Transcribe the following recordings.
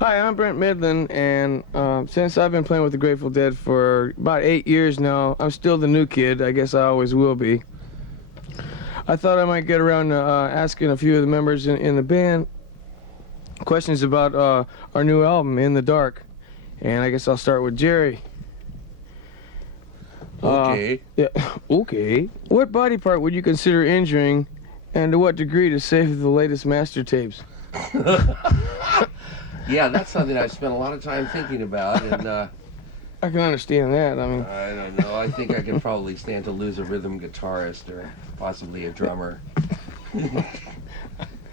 Hi, I'm Brent Mydland, and since I've been playing with the Grateful Dead for about 8 years now, I'm still the new kid. I guess I always will be. I thought I might get around to asking a few of the members in the band questions about our new album, In the Dark. And I guess I'll start with Jerry. Okay. Yeah, okay. What body part would you consider injuring, and to what degree to save the latest master tapes? Yeah, that's something I've spent a lot of time thinking about, and I can understand that. I don't know. I think I could probably stand to lose a rhythm guitarist or possibly a drummer.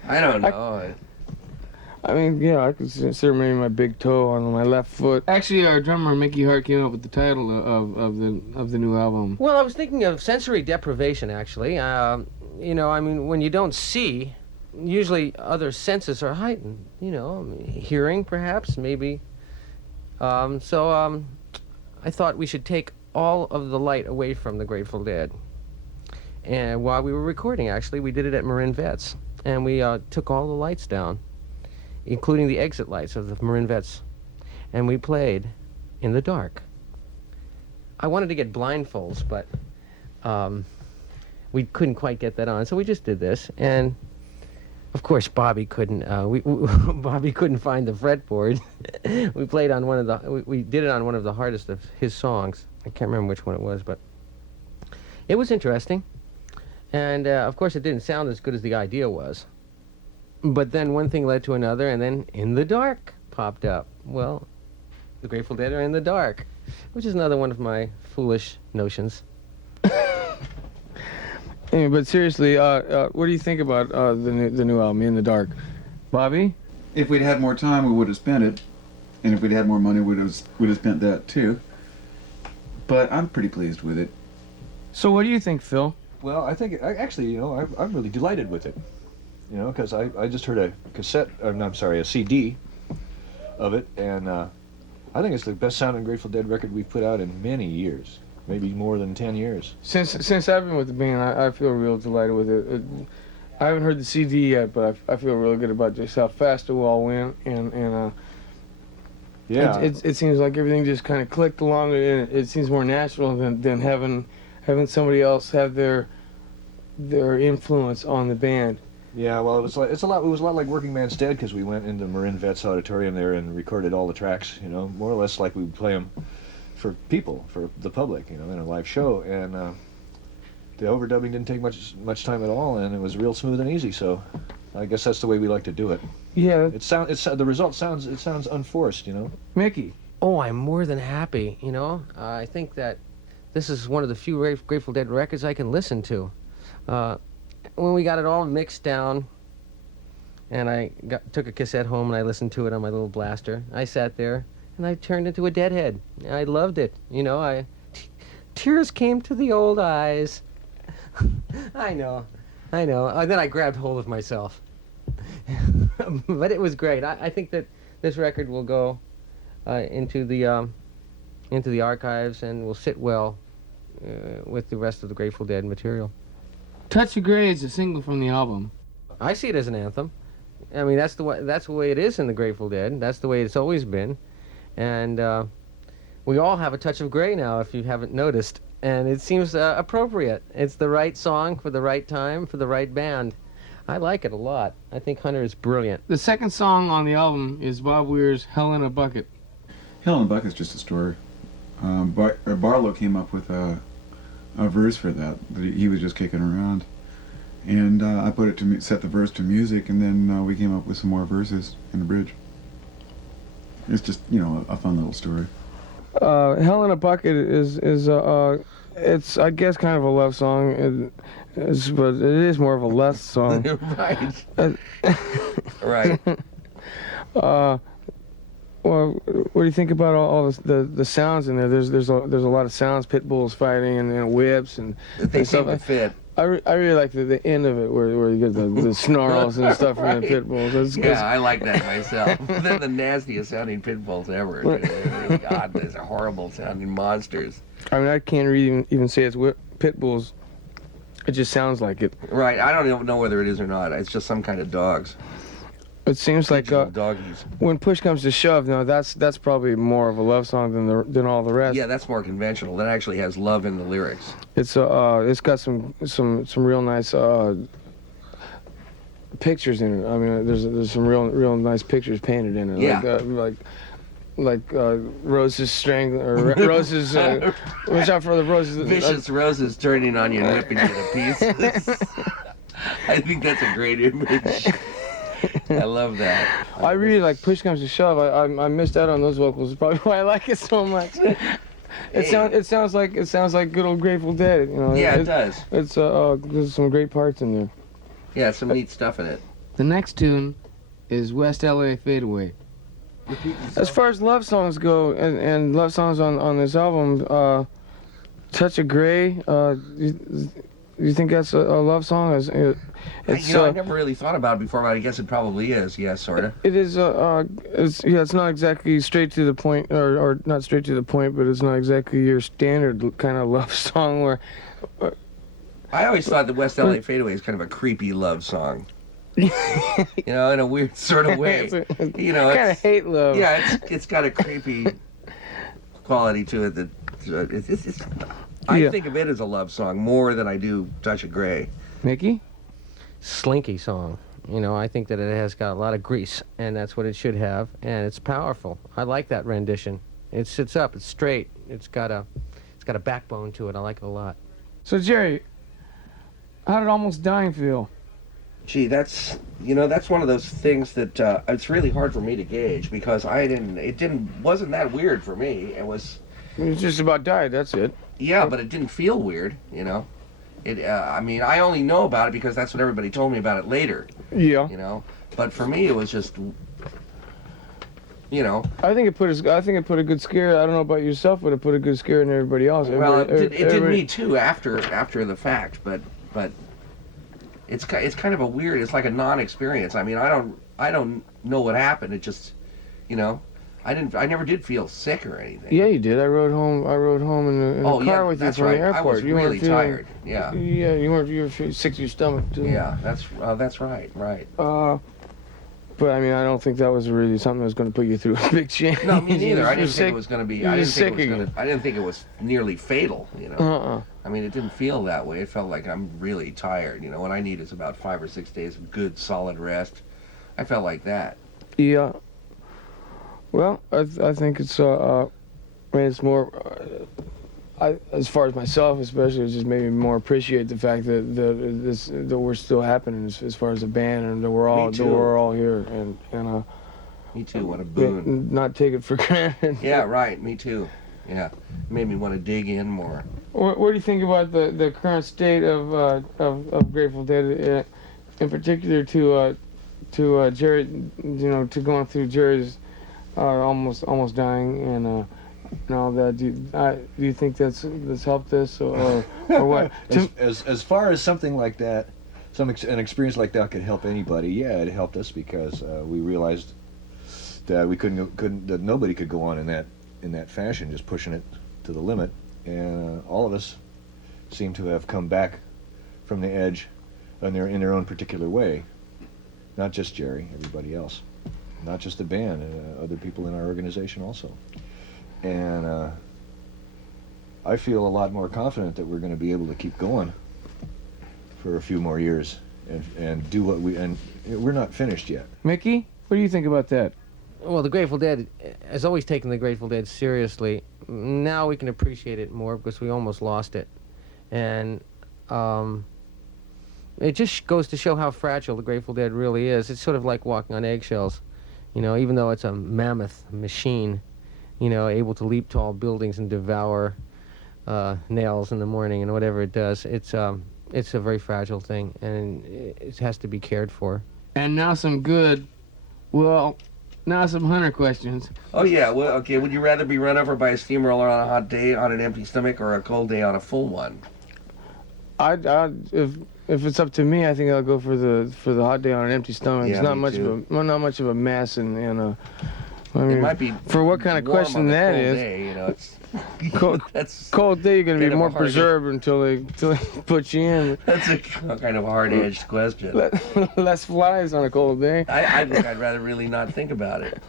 I don't know. Yeah, I could consider maybe my big toe on my left foot. Actually, our drummer Mickey Hart came up with the title of the new album. Well, I was thinking of sensory deprivation, actually. When you don't see, usually other senses are heightened. Hearing, perhaps, maybe. I thought we should take all of the light away from the Grateful Dead. And while we were recording, actually, we did it at Marin Vets. And we took all the lights down, including the exit lights of the Marin Vets. And we played in the dark. I wanted to get blindfolds, but we couldn't quite get that on. So we just did this. And, of course, Bobby couldn't. Bobby couldn't find the fretboard. We did it on one of the hardest of his songs. I can't remember which one it was, but it was interesting. And, of course, it didn't sound as good as the idea was. But then one thing led to another, and then In the Dark popped up. Well, the Grateful Dead are in the dark, which is another one of my foolish notions. Anyway, but seriously, what do you think about the new album, In the Dark? Bobby? If we'd had more time, we would have spent it, and if we'd had more money, we'd have spent that too. But I'm pretty pleased with it. So what do you think, Phil? Well, I think, actually, I'm really delighted with it. Because I just heard a CD of it, and I think it's the best sounding Grateful Dead record we've put out in many years, maybe more than 10 years. Since I've been with the band, I feel real delighted with it. I haven't heard the CD yet, but I feel really good about just how fast it all went, and yeah, it seems like everything just kind of clicked along, and it seems more natural than having somebody else have their influence on the band. Yeah, well, it was a lot like Working Man's Dead, because we went into Marin Vets Auditorium there and recorded all the tracks, more or less like we would play them for people, for the public, in a live show. And the overdubbing didn't take much time at all, and it was real smooth and easy. So I guess that's the way we like to do it. Yeah. The result sounds unforced, Mickey. Oh, I'm more than happy, I think that this is one of the few Grateful Dead records I can listen to. When we got it all mixed down, and I took a cassette home and I listened to it on my little blaster, I sat there and I turned into a Deadhead. I loved it. Tears came to the old eyes. I know. And then I grabbed hold of myself. But it was great. I think that this record will go into the archives and will sit well with the rest of the Grateful Dead material. Touch of Grey is a single from the album. I see it as an anthem. I mean, that's the way it is in the Grateful Dead. That's the way it's always been. And we all have a touch of gray now, if you haven't noticed. And it seems appropriate. It's the right song for the right time for the right band. I like it a lot. I think Hunter is brilliant. The second song on the album is Bob Weir's Hell in a Bucket. Hell in a Bucket's just a story. Barlow came up with a verse for that he was just kicking around, and I put it to set the verse to music, and then we came up with some more verses in the bridge. It's just a fun little story. Hell in a Bucket is it's I guess kind of a love song, but it is more of a less song. Right. Right. Well, what do you think about all the sounds in there? There's a lot of sounds, pit bulls fighting and whips and They and seem stuff. to fit. I really like the end of it where you get the snarls and stuff from the pit bulls. Yeah, I like that myself. They're the nastiest sounding pit bulls ever. God, these are horrible sounding monsters. I mean, I can't really even say it's pit bulls. It just sounds like it. Right, I don't even know whether it is or not. It's just some kind of dogs. It seems like Digital doggies. when push comes to shove, now that's probably more of a love song than all the rest. Yeah, that's more conventional. That actually has love in the lyrics. It's got some real nice pictures in it. I mean, there's some real nice pictures painted in it. Yeah. Like roses strangling or roses. Watch out for the roses. Vicious roses turning on you and whipping you to pieces. I think that's a great image. I love that. I really like push comes to shove. I missed out on those vocals. It's probably why I like it so much. It sounds like good old Grateful Dead. You know. Yeah, it does. There's some great parts in there. Yeah, some neat stuff in it. The next tune is West LA Fadeaway. As far as love songs go, and love songs on this album, Touch of Grey, you think that's a love song? I never really thought about it before, but I guess it probably is. Yeah, sort of. It is. It's not exactly straight to the point, or not straight to the point, but it's not exactly your standard kind of love song where. I always thought the West LA Fadeaway is kind of a creepy love song. You know, in a weird sort of way. You know, kind of hate love. Yeah, it's got a creepy quality to it that I think of it as a love song more than I do Touch of Grey. Mickey? Slinky song. You know, I think that it has got a lot of grease, and that's what it should have, and it's powerful. I like that rendition. It sits up, it's straight, it's got a backbone to it. I like it a lot. So Jerry, how did Almost Dying feel? Gee, that's one of those things that it's really hard for me to gauge because wasn't that weird for me. It's just about died, that's it. Yeah, but it didn't feel weird, you know. I mean, I only know about it because that's what everybody told me about it later. Yeah. You know, but for me, it was just, you know. I think it put a good scare. I don't know about yourself, but it put a good scare in everybody else. Well, it did me too after the fact, but it's kind of a weird. It's like a non-experience. I mean, I don't know what happened. It just, you know. I never did feel sick or anything. Yeah, you did. I rode home in the car with you from the airport. I was really tired. Yeah. Yeah, you were sick to your stomach too. Yeah, that's right. But I mean, I don't think that was really something that was going to put you through a big change. No, me neither. I didn't think it was going to be. I didn't think it was nearly fatal. You know. I mean, it didn't feel that way. It felt like I'm really tired. You know, what I need is about 5 or 6 days of good, solid rest. I felt like that. Yeah. Well, I think it's I mean, it's more. As far as myself, especially, it just made me more appreciate the fact that we're still happening as far as a band, and that we're all here, and me too. What a boon. Not take it for granted. Yeah, right. Me too. Yeah, it made me want to dig in more. What do you think about the current state of Grateful Dead, in particular to Jerry? You know, to going through Jerry's almost dying and all that. Do you think that's helped us or what? As far as something like that, an experience like that could help anybody. Yeah, it helped us because we realized that we that nobody could go on in that fashion, just pushing it to the limit, and all of us seem to have come back from the edge in their own particular way. Not just Jerry, everybody else. Not just the band, other people in our organization also. And I feel a lot more confident that we're going to be able to keep going for a few more years and do what and we're not finished yet. Mickey, what do you think about that? Well, the Grateful Dead has always taken the Grateful Dead seriously. Now we can appreciate it more because we almost lost it. And it just goes to show how fragile the Grateful Dead really is. It's sort of like walking on eggshells. You know, even though it's a mammoth machine, you know, able to leap tall buildings and devour nails in the morning and whatever it does, it's a very fragile thing, and it has to be cared for. And now some Hunter questions. Oh yeah, well, okay. Would you rather be run over by a steamroller on a hot day on an empty stomach, or a cold day on a full one? If it's up to me, I think I'll go for the hot day on an empty stomach. Yeah, It's not me much too. not much of a mass and I mean, it might be for what kind of warm question on a that cold is. Day, you know, it's Cold, that's cold day, you're gonna be kind of a more hard preserved until they put you in. that's a kind of a hard-edged question. Less flies on a cold day. I think I'd rather really not think about it.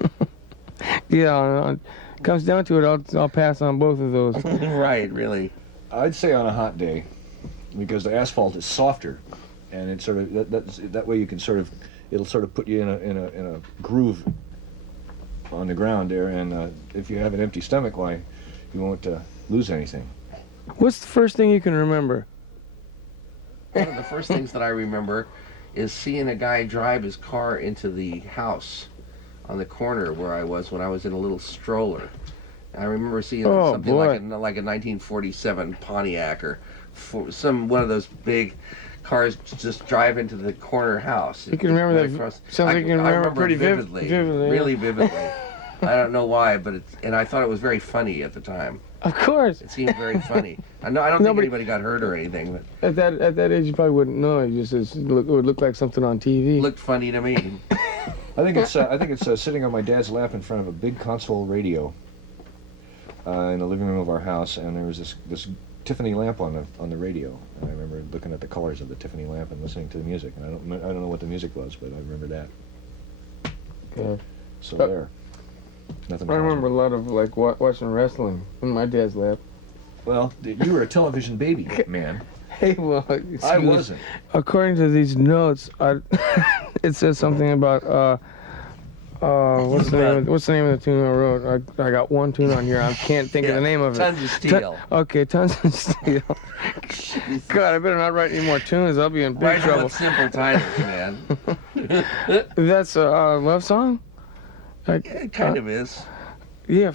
Yeah, it comes down to it. I'll pass on both of those. Right, really. I'd say on a hot day, because the asphalt is softer, and it sort of that way you can sort of it'll sort of put you in a groove on the ground there, and if you have an empty stomach, why you won't lose anything. What's the first thing you can remember? One of the first things that I remember is seeing a guy drive his car into the house on the corner where I was when I was in a little stroller. I remember seeing Oh, something boy. like a 1947 Pontiac or one of those big cars just drive into the corner house. You can remember Right that. across- Sounds like you can I remember it pretty vividly, vividly. really vividly. I don't know why, but and I thought it was very funny at the time. Of course. It seemed very funny. I don't think Nobody- anybody got hurt or anything, but At that age, you probably wouldn't know. It would look like something on TV. it looked funny to me. I think it's sitting on my dad's lap in front of a big console radio in the living room of our house, and there was this Tiffany lamp on the radio, and I remember looking at the colors of the Tiffany lamp and listening to the music, and I don't know what the music was, but I remember that. Okay. So Uh, there. Nothing. I remember a lot of like watching wrestling in my dad's lap. Well, you were a television baby, man. Hey, well, I wasn't. According to these notes, it says something about what's the name of the tune I wrote? I got one tune on here. I can't think of the name of it. Tons of steel. Okay, Tons of Steel. God, I better not write any more tunes. I'll be in big Write trouble. with simple titles, man. That's a love song? It kind of is. Yeah,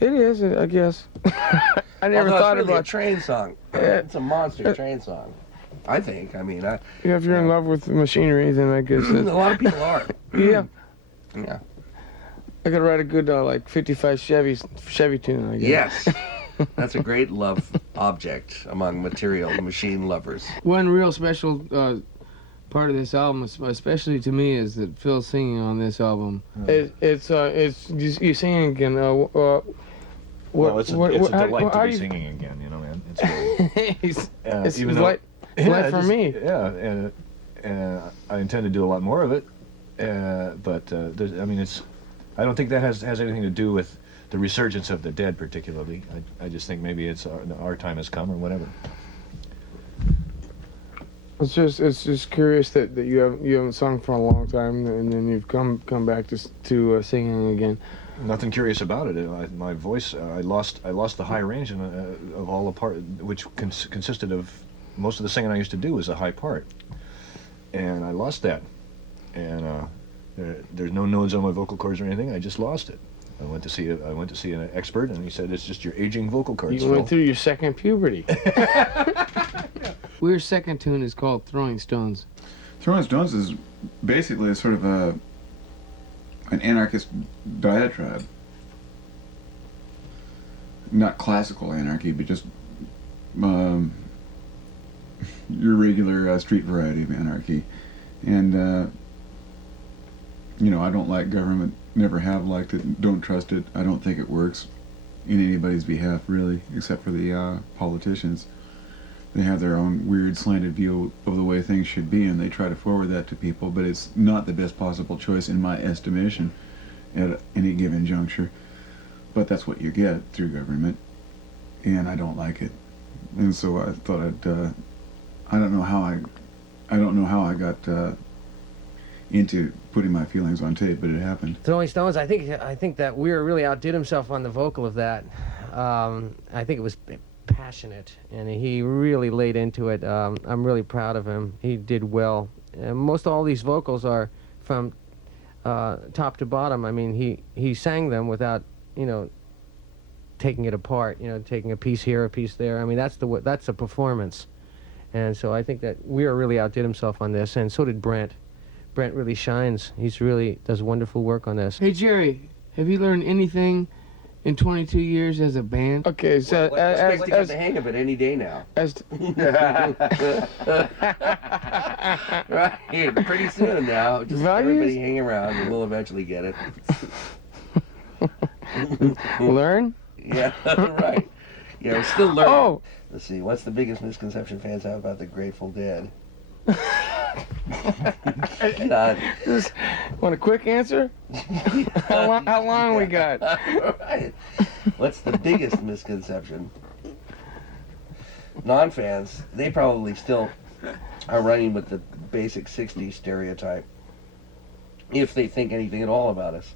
it is, I guess. I never Although thought it's really about a train song. It's a monster train song. I think. I mean, Yeah, if you're in love with machinery, then I guess a lot of people are. yeah. Yeah. I could write a good like 55 Chevy tune, I guess. Yes. That's a great love object among material machine lovers. One real special part of this album, especially to me, is that Phil's singing on this album. It's you singing again. Well, it's a how delight to do be you- singing again. You know, man. It's really, it's even though- light for just- me. Yeah, and I intend to do a lot more of it. But I don't think that has anything to do with the resurgence of the Dead particularly. I just think maybe it's our time has come or whatever. It's just curious that you haven't sung for a long time, and then you've come back to singing again. Nothing curious about it. My voice, I lost the high range of all the part, which consisted of most of the singing I used to do was a high part, and I lost that. And there's no nodes on my vocal cords or anything. I just lost it. I went to see an expert, and he said it's just your aging vocal cords. You went through your second puberty. Weir's second tune is called Throwing Stones. Throwing Stones is basically a sort of an anarchist diatribe. Not classical anarchy, but just your regular street variety of anarchy. And, I don't like government, never have liked it, don't trust it. I don't think it works in anybody's behalf, really, except for the politicians. They have their own weird slanted view of the way things should be, and they try to forward that to people, but it's not the best possible choice in my estimation at any given juncture. But that's what you get through government, and I don't like it. And so I thought I don't know how I got into putting my feelings on tape, but it happened. Throwing Stones, I think that Weir really outdid himself on the vocal of that. I think it was passionate, and he really laid into it. I'm really proud of him. He did well. And most all these vocals are from top to bottom. I mean, he sang them without, taking it apart. Taking a piece here, a piece there. I mean, that's a performance. And so I think that Weir really outdid himself on this, and so did Brent. Brent really shines. He's really does wonderful work on this. Hey Jerry, have you learned anything in 22 years as a band? Okay, so Let's expect to get the hang of it any day now. as Right, pretty soon now. Just Values? everybody hang around and we'll eventually get it. Learn? Yeah, right. Yeah, we're still learning. Oh, Let's see. What's the biggest misconception fans have about the Grateful Dead? God. want a quick answer? How long we got? Right. What's the biggest misconception? Non-fans, they probably still are running with the basic 60s stereotype. If they think anything at all about us.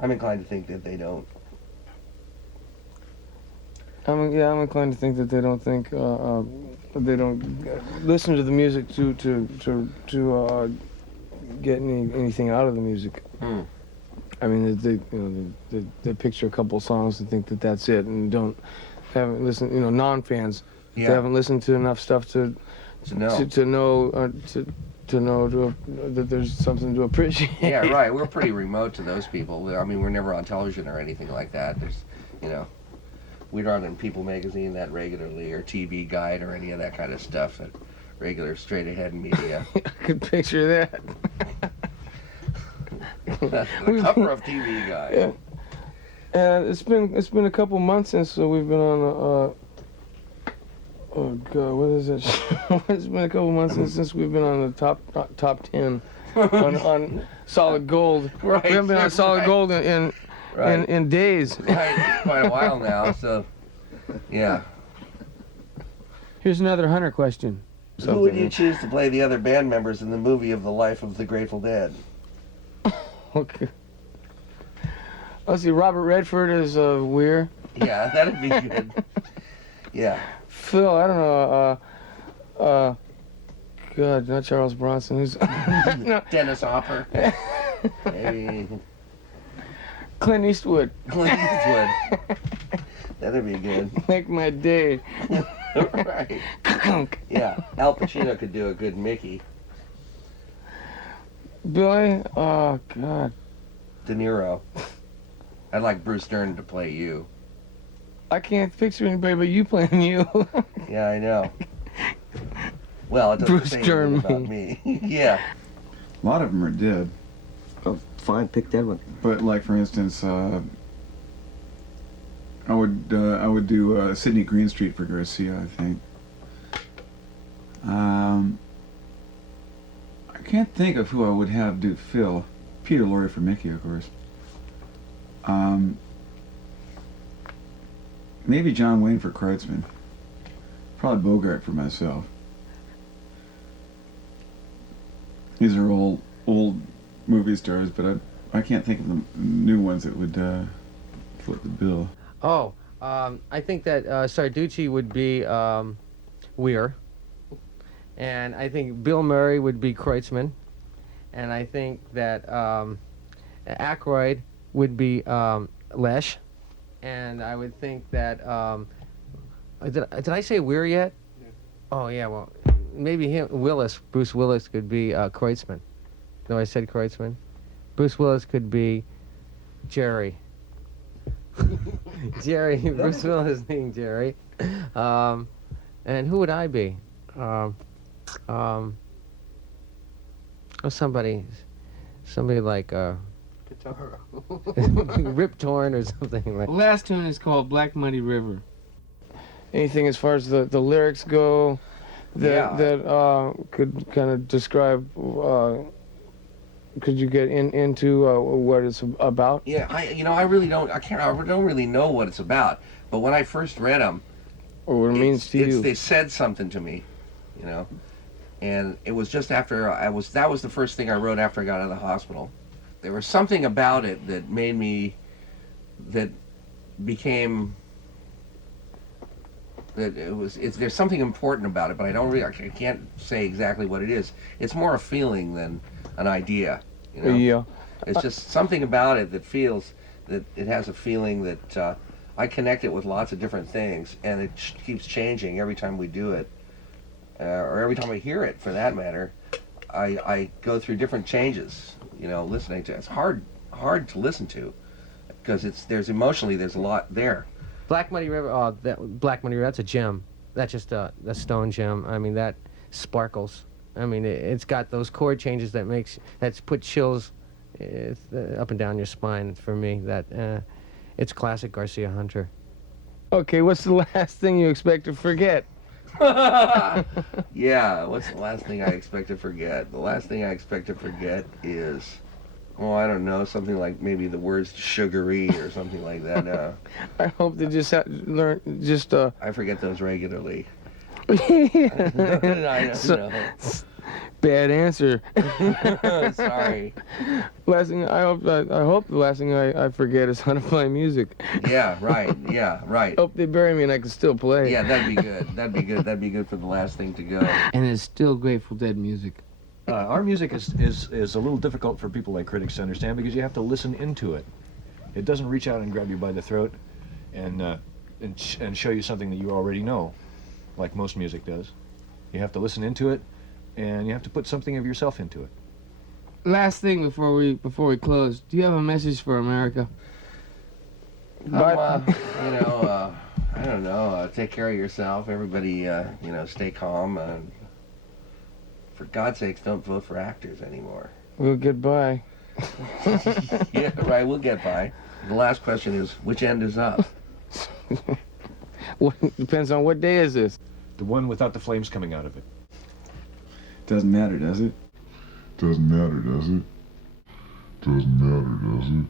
I'm inclined to think that they don't. I'm inclined to think that they don't think they don't listen to the music to get anything out of the music. Hmm. I mean, they picture a couple songs and think that that's it, and haven't listened. Non-fans, they Yeah. haven't listened to enough stuff to No. know that there's something to appreciate. Yeah, right. We're pretty remote to those people. I mean, we're never on television or anything like that. We aren't in People magazine that regularly, or TV Guide, or any of that kind of stuff. That regular straight ahead media. I could picture that. The cover of TV Guide. Yeah. And it's been a couple months since we've been on oh god, what is it? It's been a couple months since we've been on the top 10 on Solid Gold. Right. We haven't been on Solid Right. Gold in days. Right, it's quite a while now. So, yeah. Here's another Hunter question. Who would you choose to play the other band members in the movie of the life of the Grateful Dead? Okay. Let's see. Robert Redford is Weir. Yeah, that'd be good. Yeah. Phil, I don't know. God, not Charles Bronson. Who's no, Dennis Hopper. Maybe Clint Eastwood. Clint Eastwood. That'd be good. Make my day. Right. Yeah. Al Pacino could do a good Mickey. Billy. Oh God. De Niro. I'd like Bruce Dern to play you. I can't picture anybody but you playing you. Yeah, I know. Well, it doesn't Bruce say Dern. anything about me. Yeah. A lot of them are dead. Oh, fine, pick that one. But like for instance, I would do Sidney Greenstreet for Garcia. I think. I can't think of who I would have do Phil. Peter Lorre for Mickey, of course. Maybe John Wayne for Kreutzmann. Probably Bogart for myself. These are old movie stars, but I can't think of the new ones that would foot the bill. Oh, I think that Sarducci would be Weir, and I think Bill Murray would be Kreutzmann, and I think that Aykroyd would be Lesh, and I would think that did I say Weir yet? Yeah. Oh yeah, well maybe Bruce Willis could be Kreutzmann. No, I said Kreutzmann. Bruce Willis could be Jerry. Jerry, Bruce Willis being Jerry. And who would I be? Somebody like Guitar. Rip Torn or something like. The last tune is called Black Muddy River. Anything as far as the lyrics go that could kind of describe. Could you get into what it's about? Yeah, I really don't. I don't really know what it's about. But when I first read them, Or what it means to you? they said something to me, And it was just after that was the first thing I wrote after I got out of the hospital. There was something about it that made me, that became, there's something important about it, but I can't say exactly what it is. It's more a feeling than an idea, Yeah. It's just something about it that feels, that it has a feeling that I connect it with lots of different things, and it keeps changing every time we do it, or every time I hear it, for that matter. I go through different changes, listening to it. It's hard to listen to, because there's a lot there. Black Muddy River. Black Muddy River. That's a gem. That's just a stone gem. I mean, that sparkles. I mean, it's got those chord changes that's put chills up and down your spine for me. That It's classic Garcia Hunter. Okay, what's the last thing you expect to forget? Yeah, what's the last thing I expect to forget? The last thing I expect to forget is, oh, I don't know, something like maybe the words sugary or something like that. I hope to just learn, just I forget those regularly. I So- know. bad answer. Sorry. Last thing I hope the last thing I forget is how to play music. Yeah, right. Yeah, right. Hope they bury me and I can still play. Yeah, that'd be good. That'd be good. That'd be good for the last thing to go. And it's still Grateful Dead music. Our music is a little difficult for people like critics to understand because you have to listen into it. It doesn't reach out and grab you by the throat and show you something that you already know, like most music does. You have to listen into it, and you have to put something of yourself into it. Last thing before we close, do you have a message for America? I don't know. Take care of yourself. Everybody, stay calm. For God's sakes, don't vote for actors anymore. We'll get by. Yeah, right. We'll get by. The last question is, which end is up? Depends on what day is this. The one without the flames coming out of it. Doesn't matter, does it? Doesn't matter, does it? Doesn't matter, does it?